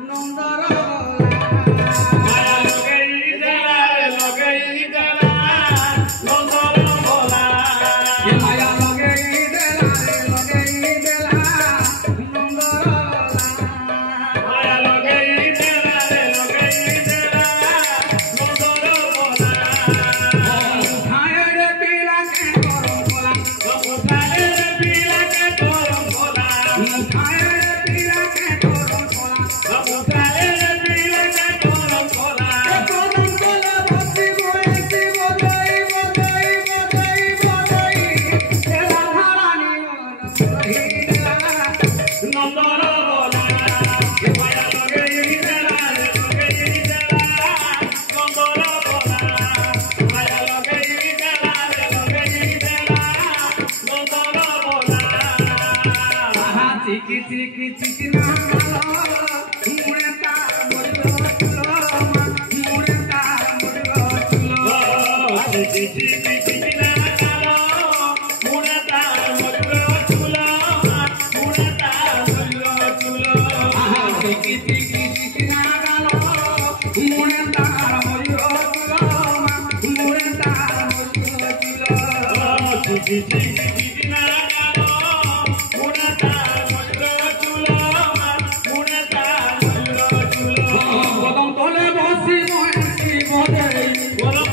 নন্দর মায়া লগেই দেলা লগেই দেলা নন্দর বলা মায়া লগেই দেলা নন্দর মায়া লগেই দেলা নন্দর বলা ছায়ের পিলাকে গরম বলা কোথায় পিলাকে গরম বলা ছায়ের পিলাকে গরম বলা কোথায় পিলাকে গরম বলা গরম বলা বসি বসি বজাই বজাই বজাই বজাই তেরা ধারানি মন নন্দর বলা মায়া লগেই দেলা নন্দর বলা মায়া লগেই দেলা নন্দর বলা চিকি চিকি চিকি না মুড়ে তার মরিল চুলো মুড়ে তার মরিল চুলো চিকি চিকি চিকি না মুড়ে তার মরিল চুলো মুড়ে তার মরিল চুলো কদম তলে বসি বসি বজাই কদম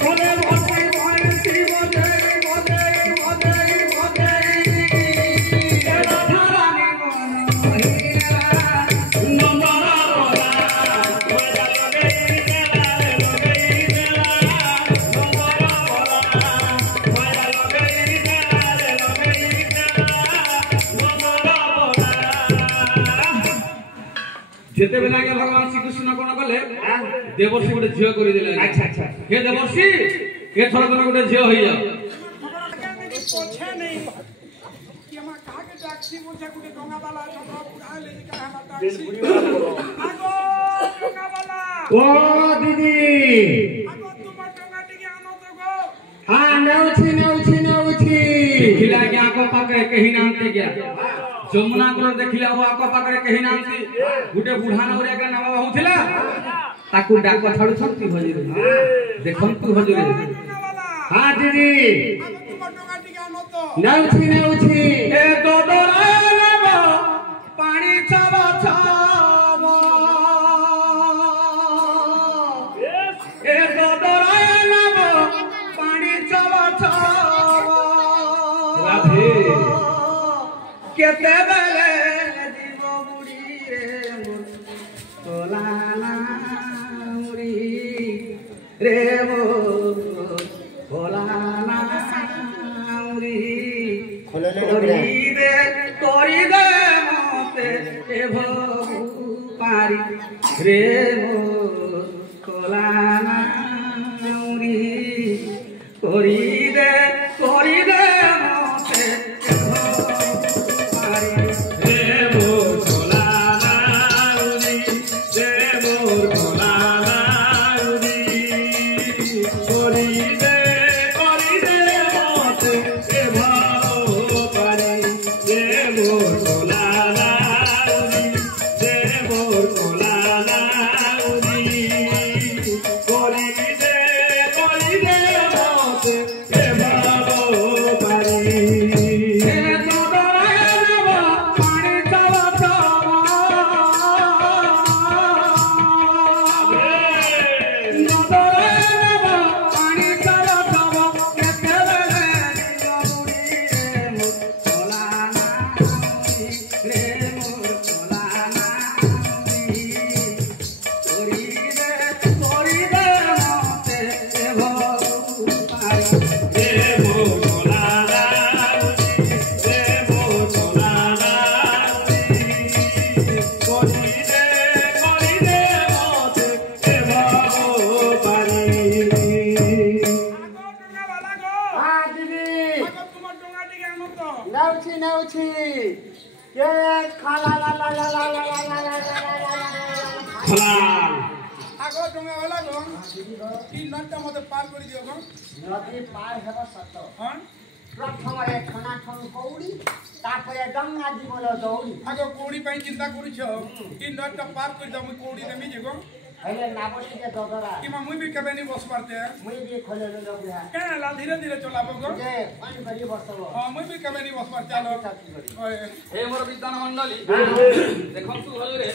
তলে বসি বসি বজাই বজাই বজাই বজাই তেরা ধারানি মন যেতেবেলে আগে ভগবান শ্রীকৃষ্ণ কোন কলে দেবর্ষি গোটে ঝিও করে দিলে আচ্ছা আচ্ছা হে দেবর্ষি এথর তুমি গোটে ঝিও হয়ে যাও পছে নেই কি আমার কাকে ডাকছি বলছে গুটে ডঙ্গাবালা সব উড়াইলে কি আমার ডাকছি আগো ডঙ্গাবালা ও দিদি আগো তোমার ডঙ্গাটিকে আনো তো গো হ্যাঁ নেউছি ଦେଖିଲା ଆଜ୍ଞା ଆଗ ପାଖରେ କେହି ନାହାନ୍ତି ଆଜ୍ଞା ଯମୁନା କୂଳ ଦେଖିଲା ଆଉ ଆଗ ପାଖରେ କେହି ନାହାନ୍ତି ଗୋଟେ ବୁଢା ନଗରୀ ଆଜ୍ଞା ନେବା ହଉଥିଲା ତାକୁ ଡାକ ଛାଡୁଛନ୍ତି ଭଜରେ ଦେଖନ୍ତୁ ଭଜରେ ডঙ্গাবালা হ্যাঁ দিদি আগো তোমার ডঙ্গাটিকে আনো তো নেউছি ଏ ଦଦରା ନେବ ପାଣି ଛାବ ଛାବ ଏ ଦଦରା ନେବ ପାଣି ଛାବ ଛାବ রাধে କେତେବେଳେ ଯିବ ବୁଢ଼ୀ ରେ ତୋଲା ନାଉରୀ ରେ ମୋ ତୋଲା ନାଉରୀ କରିଦେ ମତେ ଏ ଭବୁ ପାରି ରେ ମୋ ତୋଲା ନାଉରୀ କରିଦେ ମତେ ଏ ଭବୁ ପାରି নেউছি এ খালা লা লা লা লা লা লা লা লা খলাল আগো ডঙ্গা হলা গো কি নদটা মতে পার করে দিও গো নদী পার হেবা সত হন ପ୍ରଥମରେ ଛଣାଛଣ କଉଡ଼ି ତାପରେ ଡଙ୍ଗା ଜୀବନ ଦୌଡ଼ି ଆଗ କୋଉଡି ପାଇଁ ଚିନ୍ତା କରୁଛ କି ନଟା ପାର କରି ଦମ କୋଉଡି ଦେମି ଯିବ ହେଲେ ନାବଣି ଯେ ଦଦରା କି ମୁଇ ବି କେବେ ନି ବସ ପାରତେ ମୁଇଁ ବି ଖୋଲେଲୁ ଲଗୁହା କେন লা ধীরে ধীরে চলাবো গো ଯେ ଅନ୍ କରି ବସବ ହଁ ମୁଇ ବି କେବେ ନି ବସ ପାର ଚାଲ ଓଏ हे मोर विद्वान मंडली देखंतु हजरे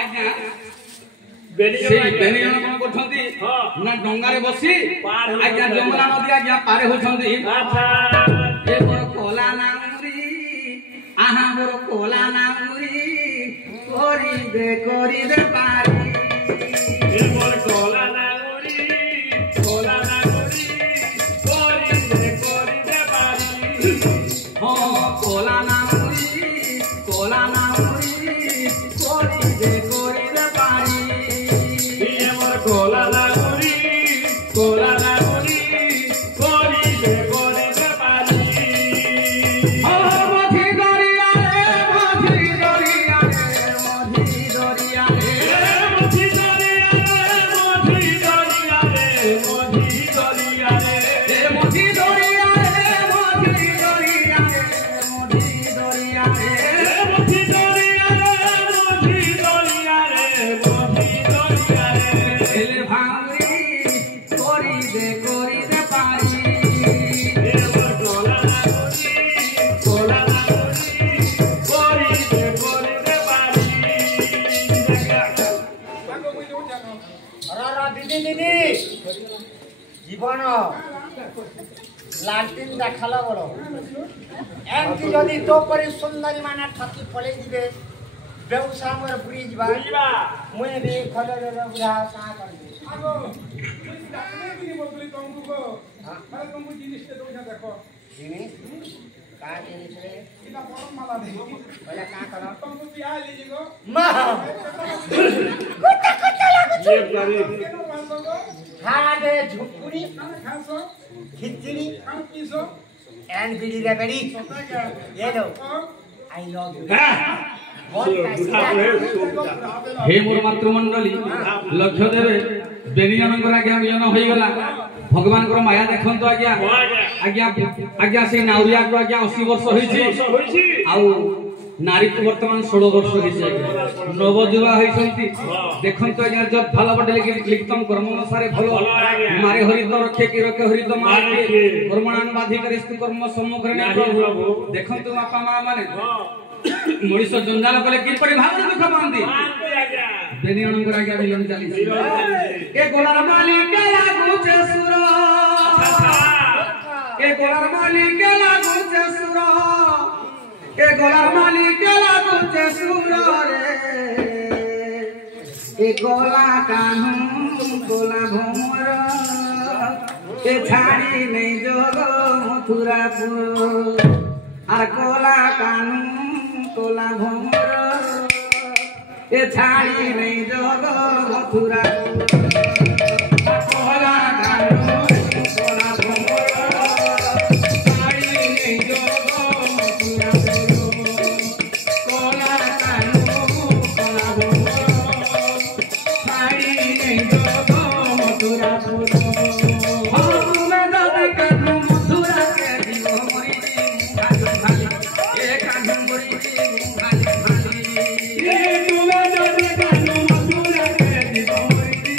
आज्ञा बेनिया बेनियन कोन करथंती ना डंगारे बसी आज्ञा जमुना नदी आज्ञा पारे होछंती अच्छा हे मोर कोला नामुरी आहा मोर कोला नामुरी कोरी दे पारी ए मोर कोला नागुरी कोरी दे पारी हो कोला नामुरी कोरी दे पारी ए मोर कोला नागुरी कोरी दे पारी ओ मधी दरिया रे मधी दरिया रे मधी दरिया रे मोधी दरिया रे मोधी दरिया रे ए मधी दरिया रे मधी दरिया रे मधी दरिया रे मोधी दरिया रे एले भांगरी कोरी दे पारी ए मोर कोला नागुरी कोरी दे पारी ଆଗ ମୁଇ ଯୋଉ ଜାনো ର ଦିଦି ଦିଦି ଜୀବନ ଲାଲଟିନ୍ ଦେଖାଲା ବଳ ଏମିତି ଯଦି ତୋ ପରି ସୁନ୍ଦରୀ ମାନେ ଠକି ପଳେଇ ଯିବେ ବ୍ୟବସାୟ ମୋର ବୁଡ଼ି ଯିବା ଯିବା ମୁଇଁ ବି ଖୋଲେଲୁ ଲଗୁହା କାଁ କରିବି ଆଗ ମୁଇ ଡାକନେ ବି ନି ବଦଲି ତମକୁ ଗো ମାନେ ତମକୁ ଜିନିଷ ଟେ ଦଉଛା ଦେଖ ଜିନିଷ କାଁ ଜିନିଷରେ ଇନା ପରମ ମାଲା ଦେ ବୋଲେ କାଁ କର ତମକୁ ପିଆ ଲି ଯିବ ମା ये करी କେନ ପାସ ଗো ହାଡେ ଝୁପୁରି କାନ ଖାସ ଖିଚିଡ଼ି କାନ ପିସ एंड बीड़ी रे बेड़ी ସତା ଗା ये लो ହଁ आई लव यू हे मोर मातृमंडली लक्ष्य देवे बेनियनकर आज्ञा मिलन होई गला भगवान को माया देखंतो आज्ञा आज्ञा से नाउरिया को आज्ञा 80 वर्ष होईछि होईछि आउ नारी को वर्तमान 16 वर्ष होईछि आज्ञा नवजुवा होईछंती देखंतो आज्ञा जब भल बडले लिखतम कर्म अनुसारे भलो मारे हरि तो रखे की रखे हरि तो मारे कर्मणान बाधी करिस्तु कर्म सम्मुख रे प्रभु देखंतो बापा मां माने मनीष जंजाल कले कि पड़ी भाव दुख पांदी बेनियनकर आज्ञा मिलन चली ए गोलार मालिक के लागू छे सुर ए गोलार मालिक के लागू छे सुर ए गोलार मालिक के लागू छे सुर रे ए गोला कान्हू गोला भोमर ए छाड़ी नहीं जोग मथुरापुर আর কোলা কানু কোলা ভোমর এ ছাড়ি নেই জগ মথুরা কোলা কানু কোলা ভোমর ছাড়ি নেই জগ মথুরা কোলা কানু কোলা ভোমর ছাড়ি নেই জগ মথুরা ये तुमे जदि कानु मधुरा के जीव मोरी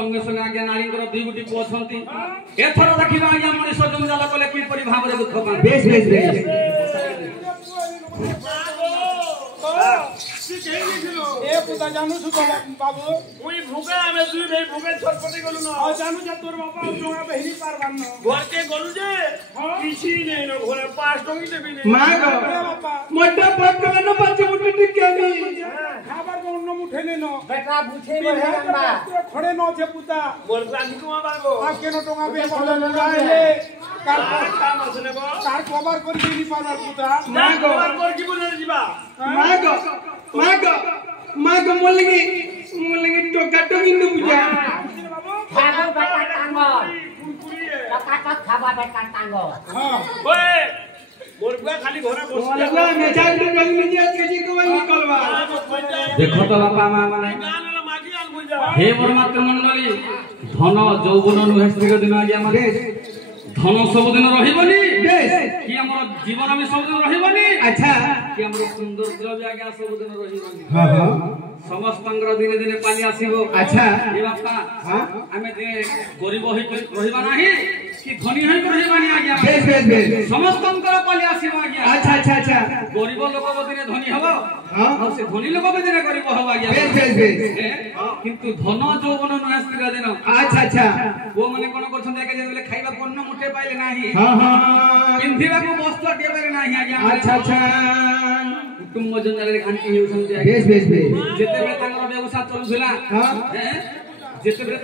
संगे संगे आज्ञा नारीଙ୍କର ଦୁଇ ଗୋଟି ପୁଅ ଅଛନ୍ତି ଏଥର ଦେଖିବା ଆଜ୍ଞା ମଣିଷ ଜଞ୍ଜାଳ କଲେ କିପରି ଭାବରେ ଦୁଃଖ ପାଆନ୍ତି ବେଶ ବେଶ ବେଶ ए पुता जानू छु तो बाबू मुई भूगे आमे दुई भाई भूगे छटपटी गलु न आ जानू जे तोर बापा डोंगा बहिनी पारबान न घर के गलु जे किसी नहीं न घरे 5 टंगी देबी नहीं मां गो ए बापा मोटा पकड़ न बच्चे मुट्ठी टिके खाबर को न मुठे ने न बेटा बुझे बहे बा खड़े न छे पुता मोर रानी को बागो आ केनो डोंगा बे बोले उड़ाइले कार काम असने को कार कवर कर देनी पारबार पुता ना गोबर कर की बोले जीवा मां गो मोलगी टोका टोकी न बुझा खाबो बेटा टांगो कुरकुरी लका का खाबा बेटा टांगो हां ओए मोर बुआ खाली घरे बस मोलगा में जाई तो गली में जे के जी को निकलवा देखो तो बापा मां माने गान ला मागी आन बुझा हे मोर मातृमंडली धन যৌবন নুহে স্ত্রীর দিন আজ্ঞା মানে ধন ସବୁଦିନ ରହିବନି କି ଆମର ଜୀବନ ବି ସବୁଦିନ ରହିବନି अच्छा କି ଆମର ସୌନ୍ଦର୍ଯ୍ୟ ବି ଆଜ୍ଞା ସବୁଦିନ ରହିବନି हां हां ସମସ୍ତଙ୍କର ଦିନେ ଦିନେ ପାଲି ଆସିବ अच्छा ଏ ବାପା ଆମେ ଯେ ଗରିବ ହୋଇ ରହିବା ନାହିଁ କି ଧନୀ ହୋଇ ରହିବାନି ଆଜ୍ଞା बेश बेश बेश ସମସ୍ତଙ୍କର ପାଲି ଆସିବ ଆଜ୍ଞା अच्छा अच्छा अच्छा ଗରିବ ଲୋକ ଦିନେ ଧନୀ ହବ हां ଆଉ ସେ ଧନୀ ଲୋକ ବି ଦିନେ ଗରିବ ହବ ଆଜ୍ଞା बेश बेश बेश କିନ୍ତୁ ଧନ ଯୌବନ नुहे ସ୍ତ୍ରୀର ଦିନ अच्छा अच्छा ପୁଅ ମାନେ କଣ କରୁଛନ୍ତି ଆଜ୍ଞା ଯେତେବେଳେ ଖାଇବାକୁ ଅନ୍ନ ମୁଠେ ପାଇଲେ ନାହିଁ हां हां ପିନ୍ଧିବାକୁ ବସ୍ତ୍ର ଟିଏ ପାଇଲେ ନାହିଁ ଆଜ୍ଞା अच्छा अच्छा କୁଟୁମ୍ବ ଜଞ୍ଜାଳରେ ଘାଣ୍ଟି ହେଉଛନ୍ତି ଆଜ୍ଞା बेश बेश बेश ଯେତେବେଳେ ତାଙ୍କର ବ୍ୟବସାୟ ଚଲୁଥିଲା हां ଯେତେବେଳେ